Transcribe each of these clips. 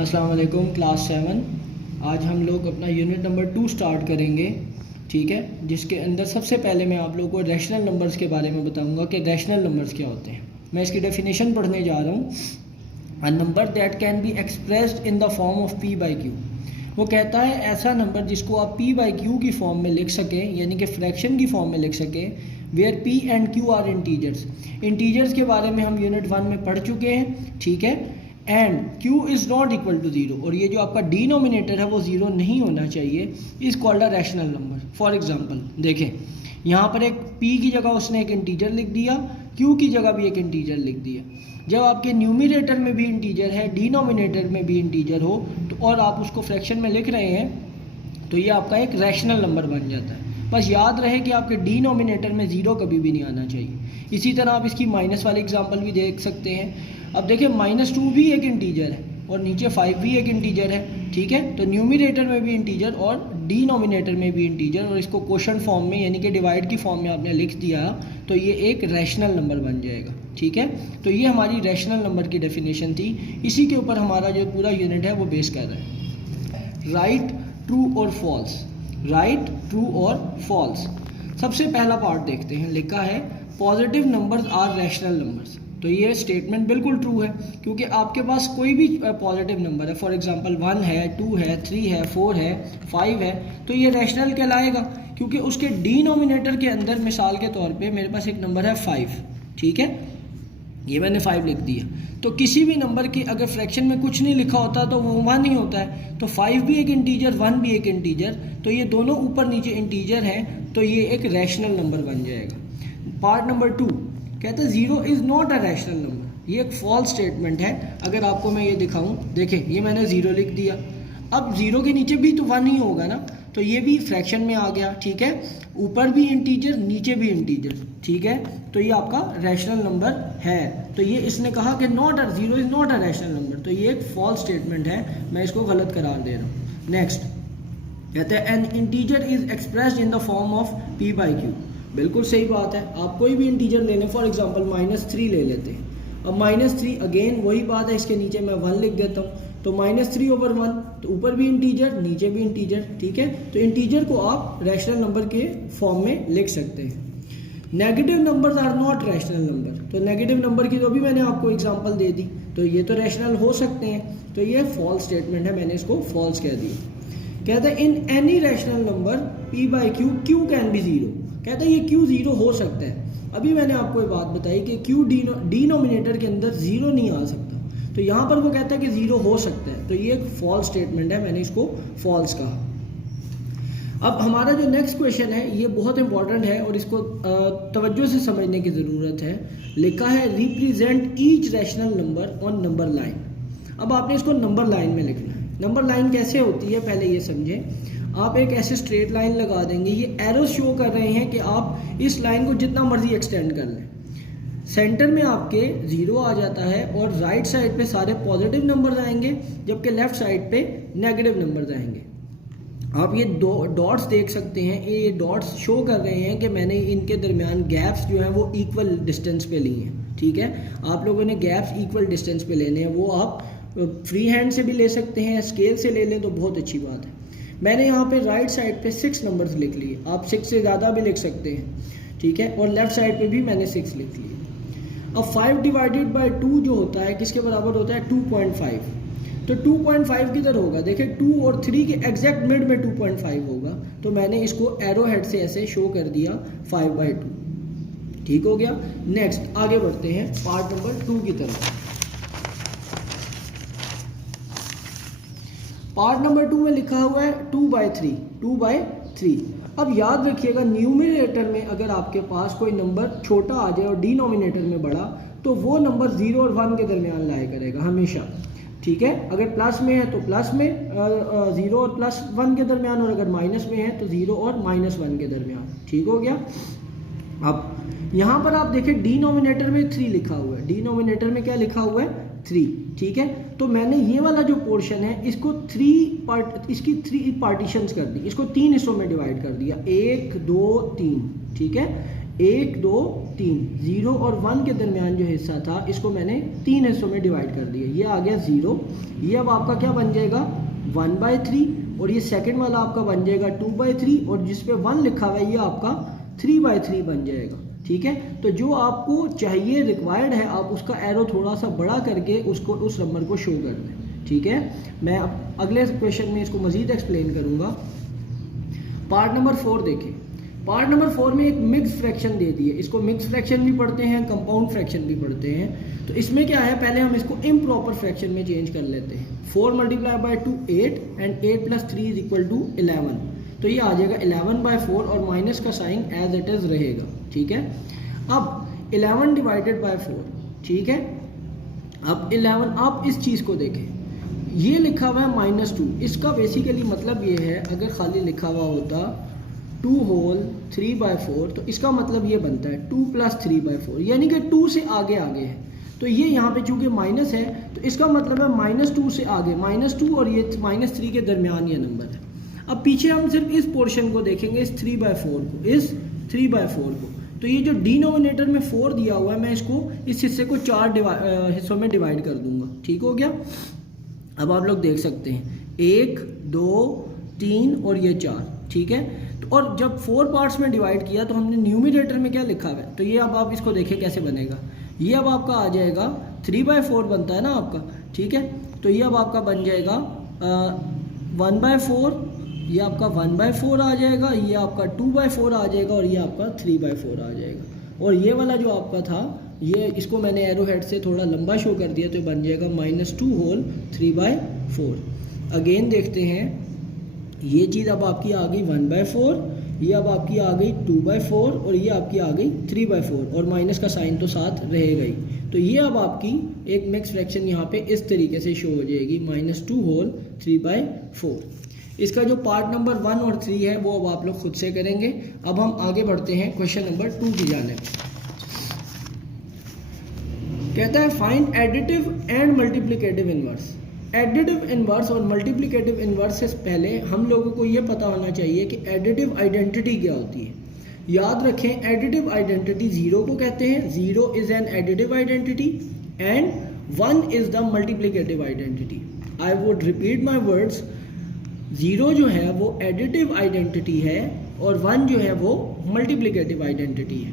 अस्सलाम वालेकुम क्लास 7। आज हम लोग अपना यूनिट नंबर 2 स्टार्ट करेंगे, ठीक है, जिसके अंदर सबसे पहले मैं आप लोगों को रैशनल नंबर्स के बारे में बताऊंगा कि रैशनल नंबर्स क्या होते हैं। मैं इसकी डेफिनेशन पढ़ने जा रहा हूँ। A number that can be expressed in the form of P by Q. वो कहता है ऐसा नंबर जिसको आप पी बाई क्यू की फॉर्म में लिख सकें, यानी कि फ्रैक्शन की फॉर्म में लिख सकें, where P and Q are integers. Integers के बारे में हम यूनिट 1 में पढ़ चुके हैं, ठीक है। And q is not equal to zero, और ये जो आपका डिनोमिनेटर है वो ज़ीरो नहीं होना चाहिए, is called a rational number. For example देखें, यहाँ पर एक p की जगह उसने एक इंटीजर लिख दिया, q की जगह भी एक इंटीजर लिख दिया। जब आपके न्यूमिनेटर में भी इंटीजर है, डिनोमिनेटर में भी इंटीजर हो, तो और आप उसको फ्रैक्शन में लिख रहे हैं, तो ये आपका एक रैशनल नंबर बन जाता है। बस याद रहे कि आपके डिनोमिनेटर में ज़ीरो कभी भी नहीं आना चाहिए। इसी तरह आप इसकी माइनस वाली एग्जांपल भी देख सकते हैं। अब देखिए -2 भी एक इंटीजर है और नीचे 5 भी एक इंटीजर है, ठीक है। तो न्यूमिनेटर में भी इंटीजर और डिनोमिनेटर में भी इंटीजर, और इसको क्वोशंट फॉर्म में यानी कि डिवाइड की फॉर्म में आपने लिख दिया, तो ये एक रैशनल नंबर बन जाएगा, ठीक है। तो ये हमारी रैशनल नंबर की डेफिनेशन थी। इसी के ऊपर हमारा जो पूरा यूनिट है वो बेस कर रहा है। राइट, ट्रू और फॉल्स। राइट, ट्रू और फॉल्स। सबसे पहला पार्ट देखते हैं। लिखा है positive numbers are rational numbers. तो ये स्टेटमेंट बिल्कुल ट्रू है, क्योंकि आपके पास कोई भी पॉजिटिव नंबर है, फॉर एग्जांपल 1 है, 2 है, 3 है, 4 है, 5 है, तो ये रैशनल कहलाएगा, क्योंकि उसके डिनोमिनेटर के अंदर मिसाल के तौर पे मेरे पास एक नंबर है 5, ठीक है, ये मैंने 5 लिख दिया। तो किसी भी नंबर की अगर फ्रैक्शन में कुछ नहीं लिखा होता तो वो 1 ही होता है। तो 5 भी एक इंटीजर, 1 भी एक इंटीजर, तो ये दोनों ऊपर नीचे इंटीजर हैं, तो ये एक रैशनल नंबर बन जाएगा। पार्ट नंबर 2 कहते हैं 0 is not a rational number. ये एक फॉल्स स्टेटमेंट है। अगर आपको मैं ये दिखाऊं, देखें ये मैंने 0 लिख दिया, अब 0 के नीचे भी तो 1 ही होगा ना, तो ये भी फ्रैक्शन में आ गया, ठीक है। ऊपर भी इंटीजर, नीचे भी इंटीजर, ठीक है, तो ये आपका रैशनल नंबर है। तो ये इसने कहा कि not a 0 is not a rational number, तो ये एक फॉल्स स्टेटमेंट है, मैं इसको गलत करार दे रहा हूँ। नेक्स्ट कहते हैं N integer is expressed in the form of p by Q. बिल्कुल सही बात है। आप कोई भी इंटीजर ले लें, फॉर एग्जांपल -3 ले लेते हैं। अब -3 अगेन वही बात है, इसके नीचे मैं 1 लिख देता हूँ, तो -3/1, तो ऊपर भी इंटीजर नीचे भी इंटीजर, ठीक है। तो इंटीजर को आप रैशनल नंबर के फॉर्म में लिख सकते हैं। Negative numbers are not rational number. तो नेगेटिव नंबर की तो अभी मैंने आपको एग्जांपल दे दी, तो ये तो रैशनल हो सकते हैं, तो ये फॉल्स स्टेटमेंट है, मैंने इसको फॉल्स कह दिया। कहता है in any rational number p by Q, Q can be 0। कहता है ये क्यू 0 हो सकता है। अभी मैंने आपको ये बात बताई कि क्यू डिनोमिनेटर के अंदर 0 नहीं आ सकता, तो यहाँ पर वो कहता है कि 0 हो सकता है, तो ये एक फॉल्स स्टेटमेंट है, मैंने इसको फॉल्स कहा। अब हमारा जो नेक्स्ट क्वेश्चन है ये बहुत इंपॉर्टेंट है और इसको तवज्जो से समझने की ज़रूरत है। लिखा है represent each rational number on number line. अब आपने इसको नंबर लाइन में लिखना है। नंबर लाइन कैसे होती है पहले ये समझें। आप एक ऐसे स्ट्रेट लाइन लगा देंगे, ये एरो शो कर रहे हैं कि आप इस लाइन को जितना मर्जी एक्सटेंड कर लें। सेंटर में आपके 0 आ जाता है और राइट साइड पे सारे पॉजिटिव नंबर्स आएंगे, जबकि लेफ्ट साइड पे नेगेटिव नंबर्स आएंगे। आप ये दो डॉट्स देख सकते हैं, ये डॉट्स शो कर रहे हैं कि मैंने इनके दरमियान गैप्स जो हैं वो इक्वल डिस्टेंस पे ली हैं, ठीक है। आप लोगों ने गैप्स इक्वल डिस्टेंस पे लेने हैं, वो आप फ्री हैंड से भी ले सकते हैं, स्केल से ले लें तो बहुत अच्छी बात है। मैंने यहाँ पे राइट साइड पे 6 नंबर्स लिख लिए, आप 6 से ज़्यादा भी लिख सकते हैं, ठीक है, और लेफ्ट साइड पे भी मैंने 6 लिख लिए। अब 5 डिवाइडेड बाई 2 जो होता है किसके बराबर होता है 2.5। तो 2.5 किधर होगा, देखिए 2 और 3 के एग्जैक्ट मिड में 2.5 होगा, तो मैंने इसको एरो हेड से ऐसे शो कर दिया 5/2, ठीक हो गया। नेक्स्ट आगे बढ़ते हैं पार्ट नंबर 2 की तरफ। पार्ट नंबर 2 में लिखा हुआ है 2/3, 2/3। अब याद रखिएगा न्यूमिनेटर में अगर आपके पास कोई नंबर छोटा आ जाए और डिनोमिनेटर में बड़ा, तो वो नंबर 0 और 1 के दरमियान लाया करेगा हमेशा, ठीक है। अगर प्लस में है तो प्लस में 0 और +1 के दरमियान, और अगर माइनस में है तो 0 और -1 के दरमियान, ठीक हो गया। अब यहाँ पर आप देखें डिनोमिनेटर में 3 लिखा हुआ है, डिनोमिनेटर में क्या लिखा हुआ है 3, ठीक है। तो मैंने ये वाला जो पोर्शन है इसको इसकी 3 पार्टीशंस कर दी, इसको 3 हिस्सों में डिवाइड कर दिया, 1 2 3, ठीक है। 1 2 3, 0 और 1 के दरमियान जो हिस्सा था इसको मैंने 3 हिस्सों में डिवाइड कर दिया। ये आ गया 0, ये अब आपका क्या बन जाएगा 1/3, और ये सेकंड वाला आपका बन जाएगा 2/3, और जिस पे 1 लिखा हुआ है ये आपका 3/3 बन जाएगा। ठीक है, तो जो आपको चाहिए रिक्वायर्ड है आप उसका एरो थोड़ा सा बड़ा करके उसको उस नंबर को शो कर दें। ठीक है, मैं अब अगले क्वेश्चन में इसको मज़ीद एक्सप्लेन करूँगा। पार्ट नंबर 4 देखें। पार्ट नंबर 4 में एक मिक्स फ्रैक्शन दे दिए, इसको मिक्स फ्रैक्शन भी पढ़ते हैं, कंपाउंड फ्रैक्शन भी पढ़ते हैं। तो इसमें क्या है, पहले हम इसको इम्प्रॉपर फ्रैक्शन में चेंज कर लेते हैं। 4 × 2 8 एंड 8 + 3 = 11, तो ये आ जाएगा 11/4 और माइनस का साइन एज इट इज़ रहेगा। ठीक है, अब 11 / 4, ठीक है, अब 11 आप इस चीज़ को देखें, ये लिखा हुआ है -2, इसका बेसिकली मतलब ये है, अगर खाली लिखा हुआ होता 2 होल 3/4 तो इसका मतलब ये बनता है 2 + 3/4, यानी कि 2 से आगे आगे है। तो ये यहाँ पे चूंकि माइनस है तो इसका मतलब है -2 से आगे, -2 और ये -3 के दरमियान ये नंबर है। अब पीछे हम सिर्फ इस पोर्शन को देखेंगे, इस 3/4 को, इस 3/4 को। तो ये जो डिनोमिनेटर में 4 दिया हुआ है मैं इसको इस हिस्से को 4 हिस्सों में डिवाइड कर दूंगा। ठीक हो गया, अब आप लोग देख सकते हैं 1 2 3 और ये 4। ठीक है, तो और जब 4 पार्ट्स में डिवाइड किया तो हमने न्यूमिनेटर में क्या लिखा हुआ है, तो ये अब आप इसको देखें कैसे बनेगा। ये अब आपका आ जाएगा 3/4 बनता है ना आपका। ठीक है, तो ये अब आपका बन जाएगा 1/4, ये आपका 1/4 आ जाएगा, ये आपका 2/4 आ जाएगा और ये आपका 3/4 आ जाएगा। और ये वाला जो आपका था ये इसको मैंने एरो हेड से थोड़ा लंबा शो कर दिया तो बन जाएगा -2 होल 3/4। अगेन देखते हैं, ये चीज़ अब आपकी आ गई 1/4, ये अब आपकी आ गई 2/4 और ये आपकी आ गई 3/4, और माइनस का साइन तो साथ रहेगा ही। तो ये अब आपकी एक मिक्स फ्रैक्शन यहाँ पे इस तरीके से शो हो जाएगी, -2 होल 3/4। इसका जो पार्ट नंबर 1 और 3 है वो अब आप लोग खुद से करेंगे। अब हम आगे बढ़ते हैं क्वेश्चन नंबर 2 की जानिब। कहता है find additive and multiplicative inverse. Additive inverse और मल्टीप्लिकेटिव इनवर्स से पहले हम लोगों को ये पता होना चाहिए कि एडिटिव आइडेंटिटी क्या होती है। याद रखें, एडिटिव आइडेंटिटी 0 को कहते हैं, 0 is an additive identity and 1 is the multiplicative identity. I would repeat my words, 0 जो है वो एडिटिव आइडेंटिटी है और 1 जो है वो मल्टीप्लिकेटिव आइडेंटिटी है।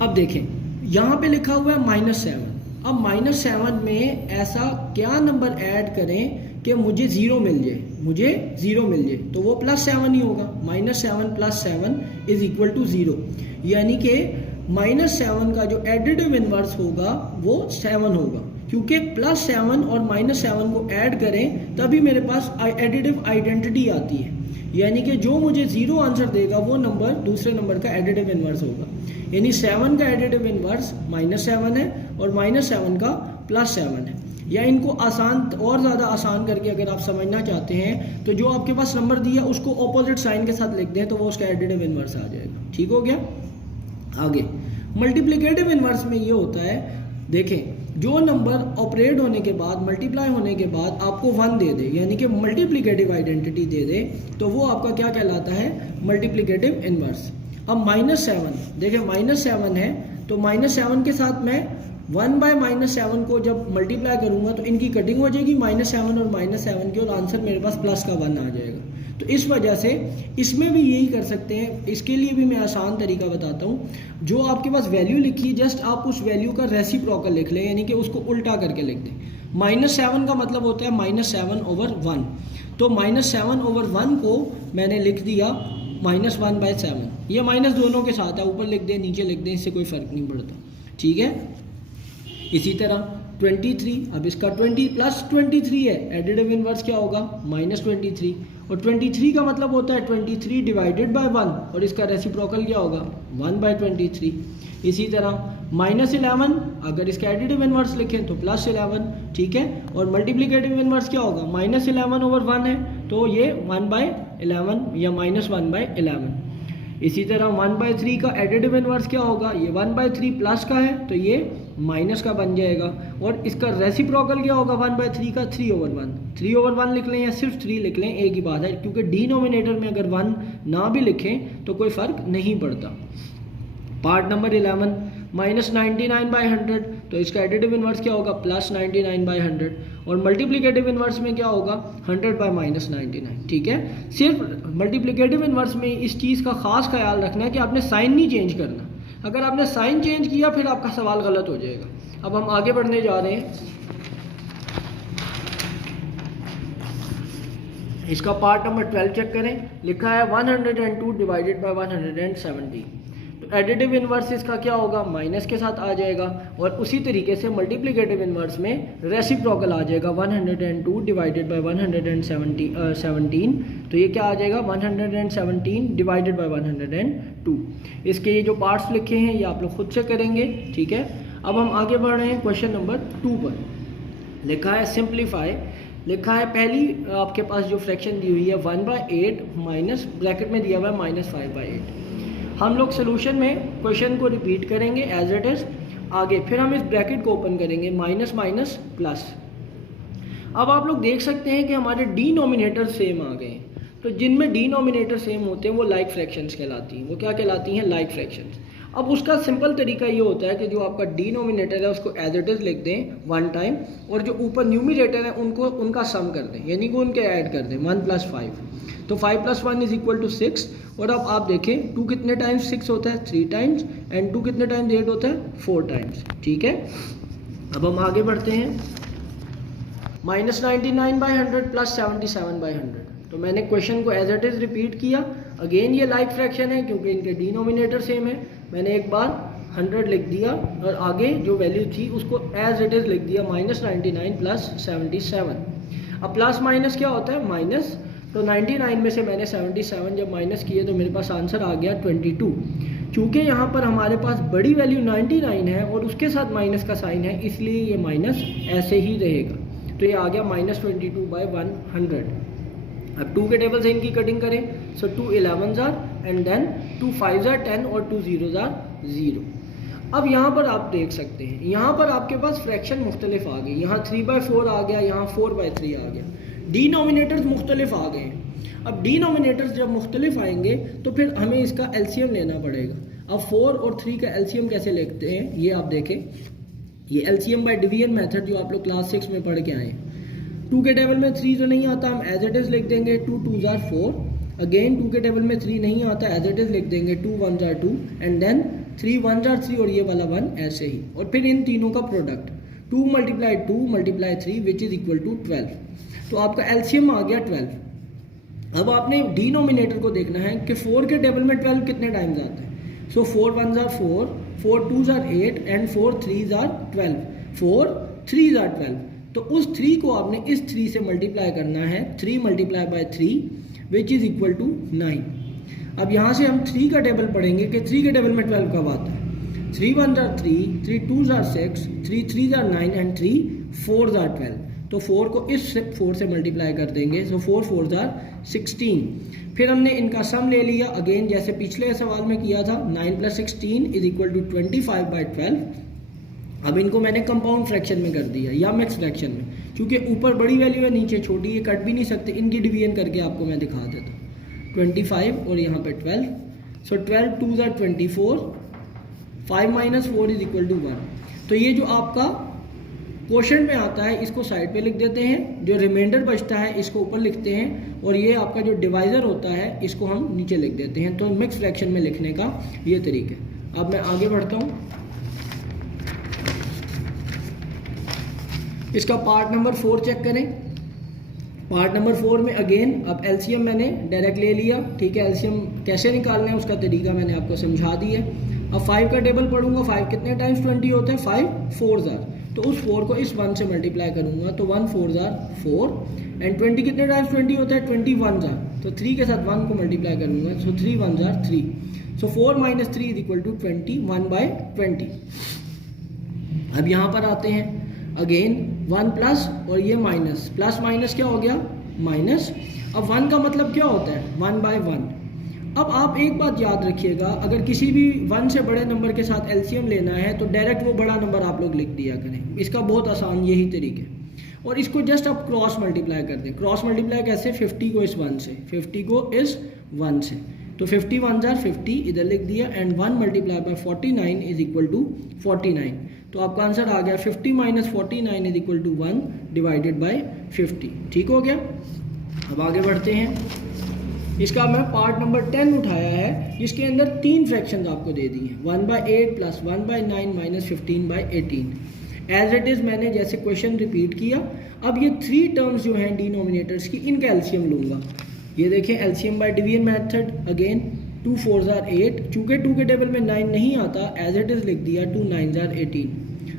अब देखें, यहाँ पे लिखा हुआ है -7। अब -7 में ऐसा क्या नंबर ऐड करें कि मुझे 0 मिल जाए, मुझे 0 मिल जाए, तो वो +7 ही होगा। -7 + 7 = 0, यानी कि -7 का जो एडिटिव इनवर्स होगा वो 7 होगा, क्योंकि +7 और -7 को ऐड करें तभी मेरे पास एडिटिव आइडेंटिटी आती है, यानी कि जो मुझे 0 आंसर देगा वो नंबर दूसरे नंबर का एडिटिव इनवर्स होगा। यानी 7 का एडिटिव इनवर्स -7 है और -7 का +7 है। या इनको आसान और ज़्यादा आसान करके अगर आप समझना चाहते हैं तो जो आपके पास नंबर दिया उसको ऑपोजिट साइन के साथ लिख दें तो वो उसका एडिटिव इनवर्स आ जाएगा। ठीक हो गया। आगे मल्टीप्लिकेटिव इनवर्स में ये होता है, देखें, जो नंबर ऑपरेट होने के बाद, मल्टीप्लाई होने के बाद आपको 1 दे दे, यानी कि मल्टीप्लिकेटिव आइडेंटिटी दे दे, तो वो आपका क्या कहलाता है, मल्टीप्लिकेटिव इनवर्स। अब -7 देखें, -7 है तो -7 के साथ मैं 1/-7 को जब मल्टीप्लाई करूंगा तो इनकी कटिंग हो जाएगी, -7 और -7 की, और आंसर मेरे पास प्लस का 1 आ जाएगा। तो इस वजह से इसमें भी यही कर सकते हैं। इसके लिए भी मैं आसान तरीका बताता हूँ, जो आपके पास वैल्यू लिखी जस्ट आप उस वैल्यू का रेसिप्रोकल लिख लें, यानी कि उसको उल्टा करके लिख दें। -7 का मतलब होता है -7/1, तो -7/1 को मैंने लिख दिया -1/7। ये माइनस दोनों के साथ है, ऊपर लिख दें नीचे लिख दें, इससे कोई फ़र्क नहीं पड़ता। ठीक है, इसी तरह 23, अब इसका 20 + 23 है, एडिटिव इनवर्स क्या होगा, -23, और 23 का मतलब होता है 23 / 1, और इसका रेसिप्रोकल क्या होगा, 1/23। इसी तरह -11, अगर इसका एडिटिव इनवर्स लिखें तो +11। ठीक है, और मल्टीप्लिकेटिव इनवर्स क्या होगा, -11/1 है तो ये 1/11 या -1/11। इसी तरह 1/3 का एडिटिव इनवर्स क्या होगा, ये 1/3 प्लस का है तो ये माइनस का बन जाएगा, और इसका रेसिप्रोकल क्या होगा 1/3 का, 3/1। 3/1 लिख लें या सिर्फ 3 लिख लें, एक ही बात है, क्योंकि डिनोमिनेटर में अगर 1 ना भी लिखें तो कोई फ़र्क नहीं पड़ता। पार्ट नंबर 11 माइनस 99/100, तो इसका एडिटिव इन्वर्स क्या होगा प्लस 99/100, और मल्टीप्लिकेटिव इन्वर्स में क्या होगा 100/-99। ठीक है, सिर्फ मल्टीप्लिकेटिव इन्वर्स में इस चीज़ का खास ख्याल रखना है कि आपने साइन नहीं चेंज करना। अगर आपने साइन चेंज किया फिर आपका सवाल गलत हो जाएगा। अब हम आगे बढ़ने जा रहे हैं। इसका पार्ट नंबर 12 चेक करें, लिखा है 102 डिवाइडेड बाय 170। तो एडिटिव इन्वर्स इसका क्या होगा माइनस के साथ आ जाएगा, और उसी तरीके से मल्टीप्लिकेटिव इन्वर्स में रेसिप्रोकल आ जाएगा 102 डिवाइडेड बाय 117। तो ये क्या आ जाएगा 117 डिवाइडेड बाय 102। इसके ये जो पार्ट्स लिखे हैं ये आप लोग खुद से करेंगे। ठीक है, अब हम आगे बढ़ रहे हैं क्वेश्चन नंबर 2 पर। लिखा है सिंप्लीफाई, लिखा है पहली आपके पास जो फ्रैक्शन दी हुई है 1/8 माइनस ब्रैकेट में दिया हुआ है -5/8। हम लोग सोल्यूशन में क्वेश्चन को रिपीट करेंगे एज इट इज़ आगे, फिर हम इस ब्रैकेट को ओपन करेंगे माइनस माइनस प्लस। अब आप लोग देख सकते हैं कि हमारे डिनोमिनेटर सेम आ गए, तो जिनमें डिनोमिनेटर सेम होते हैं वो लाइक फ्रैक्शंस कहलाती हैं। वो क्या कहलाती हैं लाइक फ्रैक्शंस। अब उसका सिंपल तरीका ये होता है कि जो आपका डिनोमिनेटर है उसको एज इट इज़ लिख दें 1 टाइम, और जो ऊपर न्यूमिनेटर है उनको उनका सम कर दें, यानी कि उनके ऐड कर दें 1 + 5। तो 5 + 1 = 6। और अब आप देखें 2 कितने टाइम्स 6 होता है 3 टाइम्स, एंड 2 कितने टाइम्स 8 होता है 4 टाइम्स। ठीक है, अब हम आगे बढ़ते हैं। -99/100 + 77/100। तो मैंने क्वेश्चन को एज इट इज़ रिपीट किया। अगेन ये लाइक फ्रैक्शन है क्योंकि इनके डिनोमिनेटर सेम है। मैंने एक बार 100 लिख दिया और आगे जो वैल्यू थी उसको एज इट इज़ लिख दिया -99 + 77। अब प्लस माइनस क्या होता है माइनस, तो 99 में से मैंने 77 जब माइनस किए तो मेरे पास आंसर आ गया 22। चूँकि यहाँ पर हमारे पास बड़ी वैल्यू 99 है और उसके साथ माइनस का साइन है, इसलिए ये माइनस ऐसे ही रहेगा। तो ये आ गया -22/100। अब 2 के टेबल से इनकी कटिंग करें, सो 2 11s एंड देन 2 5s 10 और 2 0s 0। अब यहाँ पर आप देख सकते हैं यहाँ पर आपके पास फ्रैक्शन मुख्तलिफ आ गई। यहाँ 3/4 आ गया, यहाँ 4/3 आ गया। डिनोमिनेटर्स मुख्तलिफ आ गए। अब डिनोमिनेटर्स जब मुख्तलिफ आएंगे तो फिर हमें इसका एलसीएम लेना पड़ेगा। अब 4 और 3 का एलसीएम कैसे लेते हैं ये आप देखें, ये एलसीएम बाय डिवीजन मेथड जो आप लोग क्लास 6 में पढ़ के आए हैं। 2 के टेबल में 3 तो नहीं आता, हम एज इट इज़ लिख देंगे 2 2s 4। अगेन 2 के टेबल में 3 नहीं आता, एज इट इज़ लिख देंगे 2 1s 2 एंड देन 3 1s 3 और ये वाला 1 ऐसे ही। और फिर इन तीनों का product 2 × 2 × 3 which is equal to 12। तो आपका एलसीएम आ गया 12। अब आपने डिनोमिनेटर को देखना है कि 4 के टेबल में 12 कितने टाइम्स आता है। सो 4 1s 4, 4 2s 8 and 4 3s 12, 4 3s 12। तो उस 3 को आपने इस 3 से मल्टीप्लाई करना है, 3 × 3 विच इज़ इक्वल टू 9। अब यहाँ से हम 3 का टेबल पढ़ेंगे कि 3 के टेबल में 12 कब आता है। 3 1s 3, 3 2s 6, 3 3s 9 and 3 4s 12। तो 4 को इस 4 से मल्टीप्लाई कर देंगे, सो 4 4s 16। फिर हमने इनका सम ले लिया, अगेन जैसे पिछले सवाल में किया था 9 + 16 = 25/12। अब इनको मैंने कंपाउंड फ्रैक्शन में कर दिया या मिक्स फ्रैक्शन में, क्योंकि ऊपर बड़ी वैल्यू है नीचे छोटी, ये कट भी नहीं सकते। इनकी डिवीजन करके आपको मैं दिखा देता हूँ। 25 और यहाँ पे 12, सो 12 2s 24, 5 - 4 = 1। तो ये जो आपका क्वोशंट में आता है इसको साइड पे लिख देते हैं, जो रिमाइंडर बचता है इसको ऊपर लिखते हैं, और ये आपका जो डिवाइज़र होता है इसको हम नीचे लिख देते हैं। तो मिक्स फ्रैक्शन में लिखने का ये तरीका है। अब मैं आगे बढ़ता हूँ। इसका पार्ट नंबर 4 चेक करें। पार्ट नंबर 4 में अगेन अब एलसीएम मैंने डायरेक्ट ले लिया। ठीक है, एलसीएम कैसे निकालना है उसका तरीका मैंने आपको समझा दिया। अब 5 का टेबल पढ़ूंगा, 5 कितने टाइम्स 20 होता है, 5 4s, तो उस 4 को इस 1 से मल्टीप्लाई करूंगा, तो 1 4s 4 एंड 20 कितने टाइम्स 20 होता है, 21s, तो 3 के साथ 1 को मल्टीप्लाई करूंगा, सो 3 1s 3, सो 4 - 3 = 21/20। अब यहाँ पर आते हैं, अगेन 1 प्लस और ये माइनस, प्लस माइनस क्या हो गया माइनस। अब 1 का मतलब क्या होता है 1/1। अब आप एक बात याद रखिएगा, अगर किसी भी 1 से बड़े नंबर के साथ एलसीएम लेना है तो डायरेक्ट वो बड़ा नंबर आप लोग लिख दिया करें। इसका बहुत आसान यही तरीका है। और इसको जस्ट आप क्रॉस मल्टीप्लाई कर दें। क्रॉस मल्टीप्लाई कैसे, 50 को इस 1 से, 50 को इस 1 से, तो 50 वन जार 50 इधर लिख दिया and 1 multiply by 49 is equal to 49। तो आपका आंसर आ गया 50 minus 49 is equal to 1 divided by 50। ठीक हो गया। अब आगे बढ़ते हैं। इसका मैं पार्ट नंबर 10 उठाया है जिसके अंदर 3 फ्रैक्शंस आपको दे दी हैं, 1/8 plus 1/9 minus 15/18। As it is मैंने जैसे क्वेश्चन रिपीट किया। अब ये 3 टर्म्स जो हैं डिनोमिनेटर्स की, इनका एलसीएम लूँगा। ये देखें LCM by division method again, 2 4 jar 8, चूँकि 2 के टेबल में 9 नहीं आता एज इट इज़ लिख दिया, 2 9 जार 18।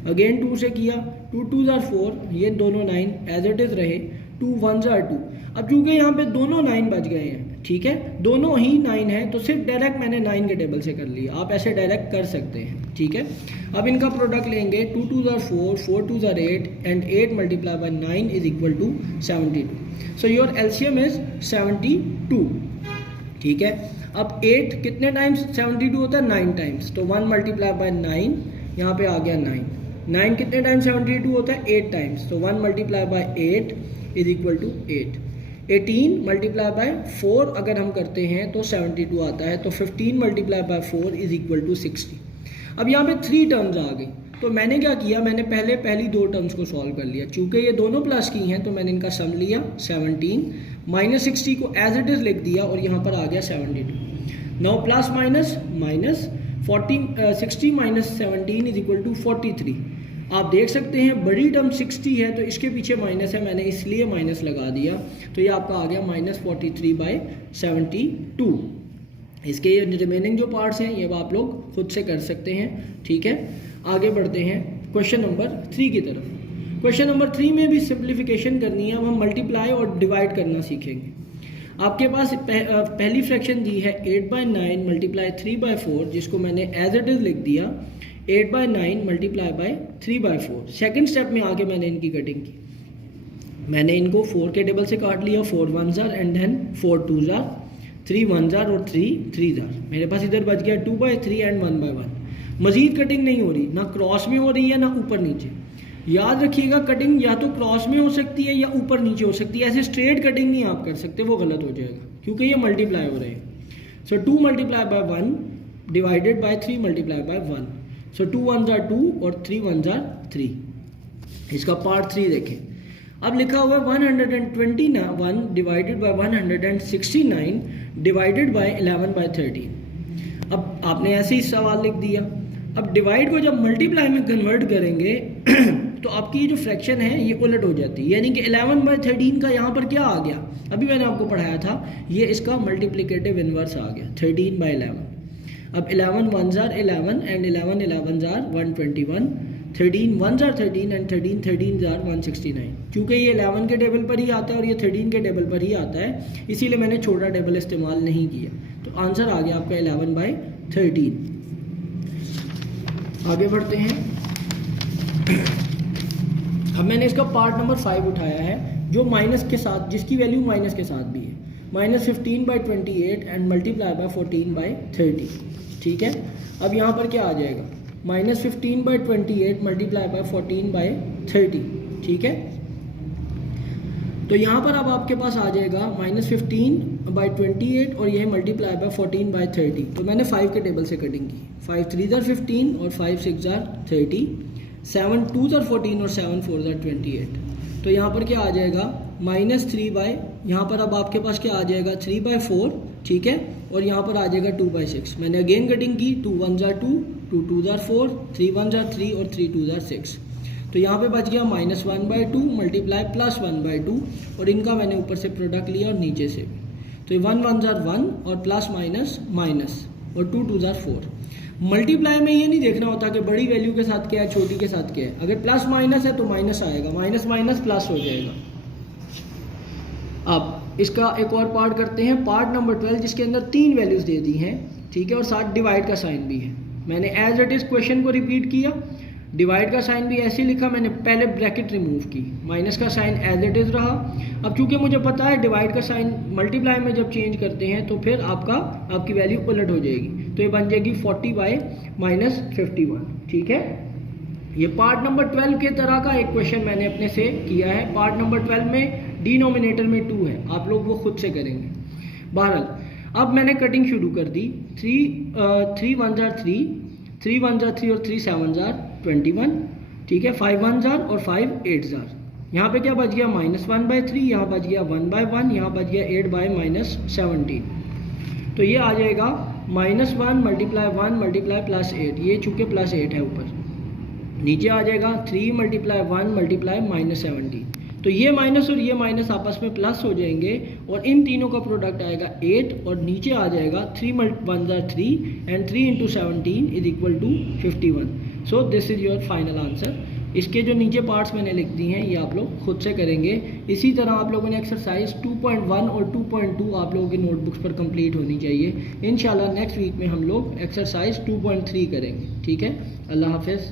अगेन 2 से किया, 2 2 जार 4, ये दोनों 9 एज इट इज़ रहे, 2 1 जार 2। अब चूँकि यहाँ पे दोनों 9 बच गए हैं, ठीक है, दोनों ही 9 है, तो सिर्फ डायरेक्ट मैंने 9 के टेबल से कर लिया। आप ऐसे डायरेक्ट कर सकते हैं, ठीक है। अब इनका प्रोडक्ट लेंगे, 2 2 जार 4, 4 2 जार 8 and 8 multiply by 9 is equal to 72। So your LCM is 72, ठीक है। अब 8 कितने टाइम्स 72 होता है? 9 टाइम्स। तो 1 मल्टीप्लाई बाय 9, यहाँ पे आ गया 9। 9 कितने टाइम्स 72 होता है? 8 टाइम्स। तो 1 multiply by 8 is equal to 8। 18 multiply by 4 अगर हम करते हैं तो 72 आता है। तो 15 multiply by 4 is equal to 60। अब यहाँ पे 3 टर्म्स आ गई, तो मैंने क्या किया, मैंने पहली 2 टर्म्स को सॉल्व कर लिया। चूँकि ये दोनों प्लस की हैं तो मैंने इनका सम लिया 17 माइनस 60 को एज इट इज़ लिख दिया और यहाँ पर आ गया 72। Now plus minus minus 60 minus 17 is equal to 43। आप देख सकते हैं बड़ी टर्म 60 है तो इसके पीछे माइनस है, मैंने इसलिए माइनस लगा दिया। तो ये आपका आ गया माइनस 43/72। इसके ये रिमेनिंग जो पार्ट्स हैं ये आप लोग खुद से कर सकते हैं, ठीक है। आगे बढ़ते हैं क्वेश्चन नंबर 3 की तरफ। क्वेश्चन नंबर 3 में भी सिंप्लीफिकेशन करनी है। अब हम मल्टीप्लाई और डिवाइड करना सीखेंगे। आपके पास पहली फ्रैक्शन दी है 8/9 मल्टीप्लाई 3/4, जिसको मैंने एज इट इज़ लिख दिया 8/9 मल्टीप्लाई बाय 3/4। सेकेंड स्टेप में आके मैंने इनकी कटिंग की। मैंने इनको 4 के टेबल से काट लिया, 4 1 जार एंड देन 4 2 जार, 3 1 जार और 3 3 जार। मेरे पास इधर बच गया 2/3 एंड 1/1। मजीद कटिंग नहीं हो रही, ना क्रॉस में हो रही है ना ऊपर नीचे। याद रखिएगा कटिंग या तो क्रॉस में हो सकती है या ऊपर नीचे हो सकती है। ऐसे स्ट्रेट कटिंग नहीं आप कर सकते, वो गलत हो जाएगा क्योंकि ये मल्टीप्लाई हो रहे हैं। सो 2 multiply by 1 divided bye 3 multiply by 1। So 2 1 jar 2 और 3 1 जार 3। इसका पार्ट 3 देखें। अब लिखा हुआ है 121 डिवाइडेड बाय 169 डिवाइडेड बाय 11/13। अब आपने ऐसे ही सवाल लिख दिया। अब डिवाइड को जब मल्टीप्लाई में कन्वर्ट करेंगे तो आपकी जो फ्रैक्शन है ये उलट हो जाती है, यानी कि 11/13 का यहाँ पर क्या आ गया, अभी मैंने आपको पढ़ाया था, ये इसका मल्टीप्लिकेटिव इन्वर्स आ गया 13/11। अब 11 1 jar 11 and 11 11 jar 121, 13 1 jar 13 and 13 13 jar 169। क्योंकि ये 11 के टेबल पर ही आता है और ये 13 के टेबल पर ही आता है, इसीलिए मैंने छोटा टेबल इस्तेमाल नहीं किया। तो आंसर आ गया आपका 11/13। आगे बढ़ते हैं। अब मैंने इसका पार्ट नंबर 5 उठाया है जो माइनस के साथ, जिसकी वैल्यू माइनस के साथ भी है, -15/28 एंड मल्टीप्लाई बाय 14/30, ठीक है। अब यहाँ पर क्या आ जाएगा, -15/28 मल्टीप्लाई बाय 14/30, ठीक है। तो यहाँ पर अब आपके पास आ जाएगा -15/28 और ये मल्टीप्लाई बाय 14/30। तो मैंने 5 के टेबल से कटिंग की, 5 3 जार 15 और 5 6 जार 30, 7 2 जार 14 और 7 4 जार 28। तो यहाँ पर क्या आ जाएगा -3 यहाँ पर अब आपके पास क्या आ जाएगा 3/4, ठीक है। और यहाँ पर आ जाएगा 2/6। मैंने अगेन कटिंग की, 2 1 जार 2, 2 2 जार 4, 3 1 जार 3 और 3 2 जार 6। तो यहाँ पे बच गया -1/2 मल्टीप्लाई +1/2 और इनका मैंने ऊपर से प्रोडक्ट लिया और नीचे से भी। तो 1 1 जार 1 और प्लस माइनस माइनस और 2 2 जार 4। मल्टीप्लाई में ये नहीं देखना होता कि बड़ी वैल्यू के साथ क्या है छोटी के साथ क्या है। अगर प्लस माइनस है तो माइनस आएगा, माइनस माइनस प्लस हो जाएगा। अब इसका एक और पार्ट करते हैं, पार्ट नंबर 12, जिसके अंदर 3 वैल्यूज़ दे दी हैं, ठीक है, और साथ डिवाइड का साइन भी है। मैंने एज इट इज़ क्वेश्चन को रिपीट किया, डिवाइड का साइन भी ऐसे ही लिखा, मैंने पहले ब्रैकेट रिमूव की, माइनस का साइन एज इट इज़ रहा। अब चूंकि मुझे पता है डिवाइड का साइन मल्टीप्लाई में जब चेंज करते हैं तो फिर आपकी वैल्यू उलट हो जाएगी, तो ये बन जाएगी 40/-51, ठीक है। ये पार्ट नंबर 12 के तरह का एक क्वेश्चन मैंने अपने से किया है। पार्ट नंबर 12 में डिनोमिनेटर में 2 है, आप लोग वो खुद से करेंगे। बहरहाल अब मैंने कटिंग शुरू कर दी। 3 1 जार 3, 3 1 जार 3 और 3 7 जार 21, ठीक है। 5 1 जार और 5 8 जार। यहाँ पे क्या बच गया -1/3, यहाँ बच गया 1/1, यहाँ बच गया 8/-17। तो ये आ जाएगा -1 × 1 × +8, ये चूँकि +8 है ऊपर, नीचे आ जाएगा 3 × 1 × -17। तो ये माइनस और ये माइनस आपस में प्लस हो जाएंगे और इन तीनों का प्रोडक्ट आएगा 8 और नीचे आ जाएगा 3 1 jar 3 and 3 × 17 = 51। So this is your final answer. इसके जो नीचे पार्ट्स मैंने लिख दी हैं ये आप लोग खुद से करेंगे। इसी तरह आप लोगों ने एक्सरसाइज 2.1 और 2.2 आप लोगों की नोटबुक्स पर कंप्लीट होनी चाहिए। इंशाल्लाह नेक्स्ट वीक में हम लोग एक्सरसाइज 2.3 करेंगे, ठीक है। अल्लाह हाफिज़।